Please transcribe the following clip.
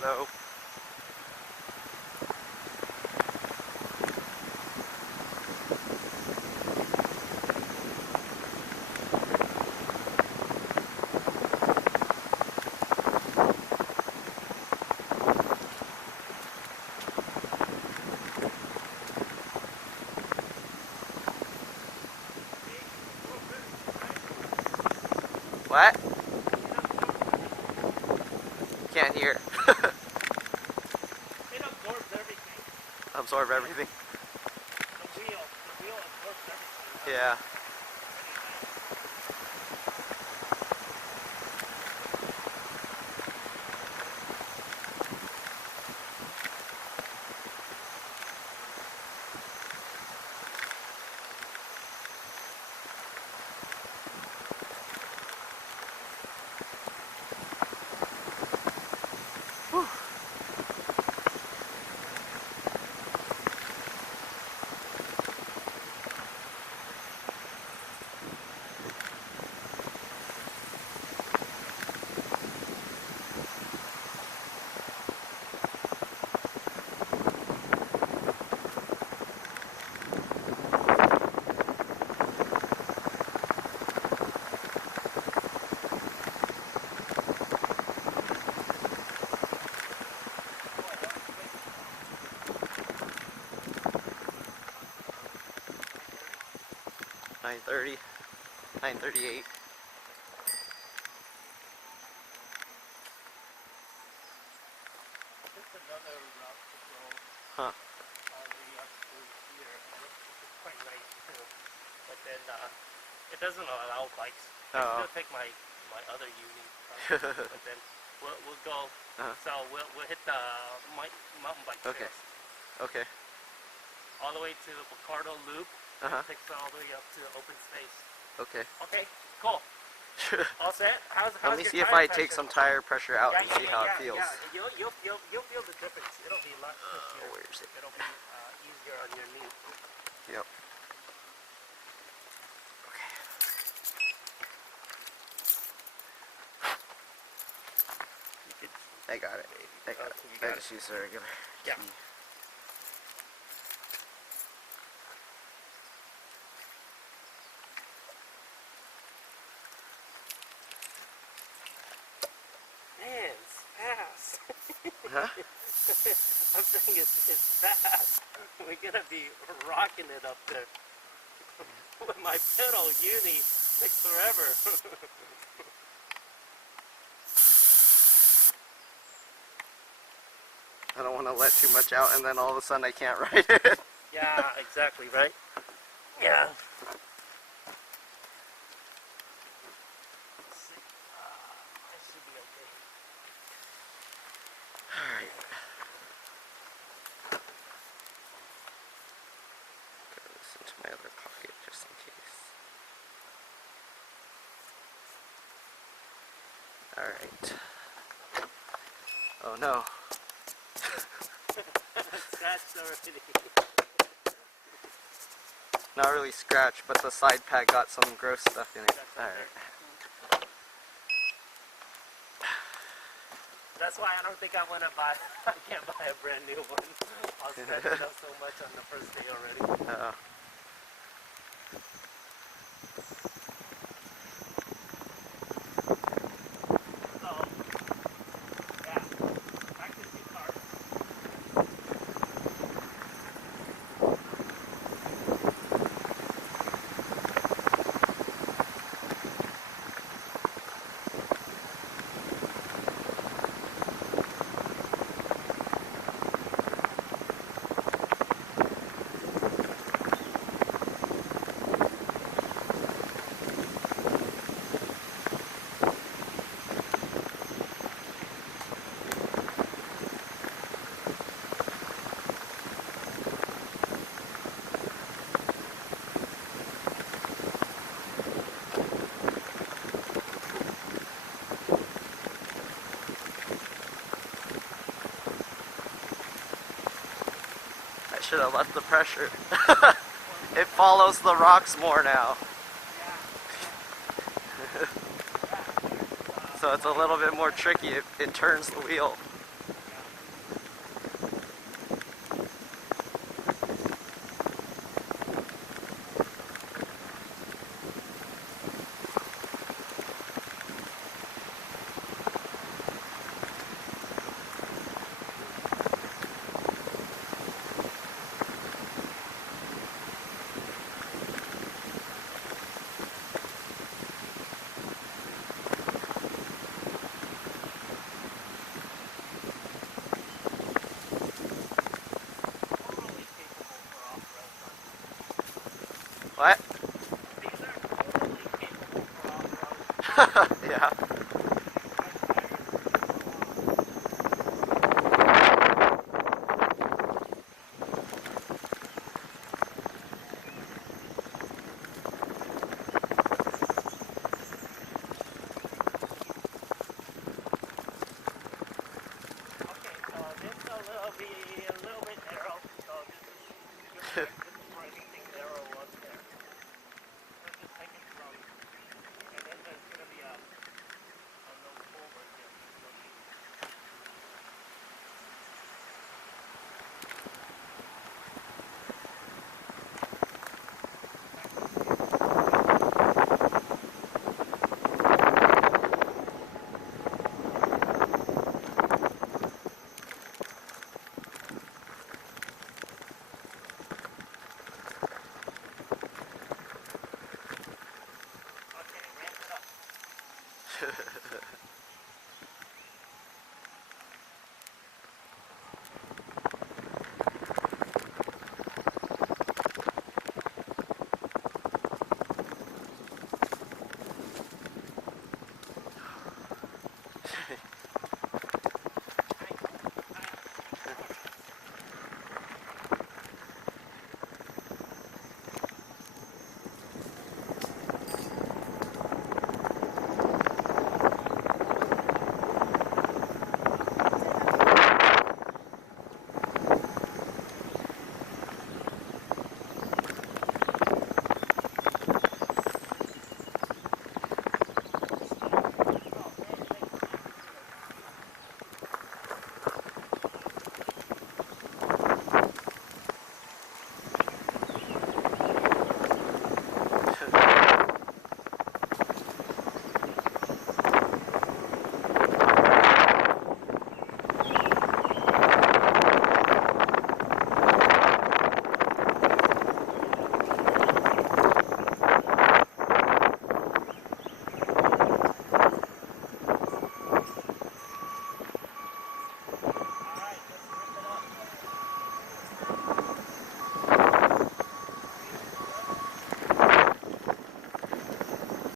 Hello. What? Can't hear. It absorbs everything. Absorb everything. The wheel absorbs everything. Yeah. Whew. Nine 9:38. It's another route to go Huh. all the way up to here. It's quite nice too. But then it doesn't allow bikes. I Oh. still take my other uni car, but then we'll go. So we'll hit the mountain bike Okay. trails. Okay. All the way to the Picardo Loop. Takes all the way up to the open space. Okay. Okay, cool. All set? How's Let me your see if tire I take pressure? some tire pressure out and see how it Yeah. feels. You'll feel the difference. It'll be a lot easier. Where's it? It'll be easier on your knee. Yep. I got it. I got it. You got I just used a regular Yeah. key. Man, it's fast. Huh? I'm saying it's fast. We're gonna be rocking it up there. With my pedal uni takes forever. I don't want to let too much out and then all of a sudden I can't ride it. Yeah, exactly, right? Yeah. Let's see. I should be okay. Alright. Put this into my other pocket just in case. Alright. Oh no. Scratched already. Not really scratched, but the side pad got some gross stuff in it. Alright. That's why I don't think I want to buy. I can't buy a brand new one. I'll scratch it up so much on the first day already. Uh-oh. So, yeah. Back to two cars. Should have left the pressure. It follows the rocks more now. Yeah. So so it's a little bit more tricky. It turns the wheel. What? These are totally capable for off-road. Yeah. Okay, so this will be a little bit narrow, so this is good.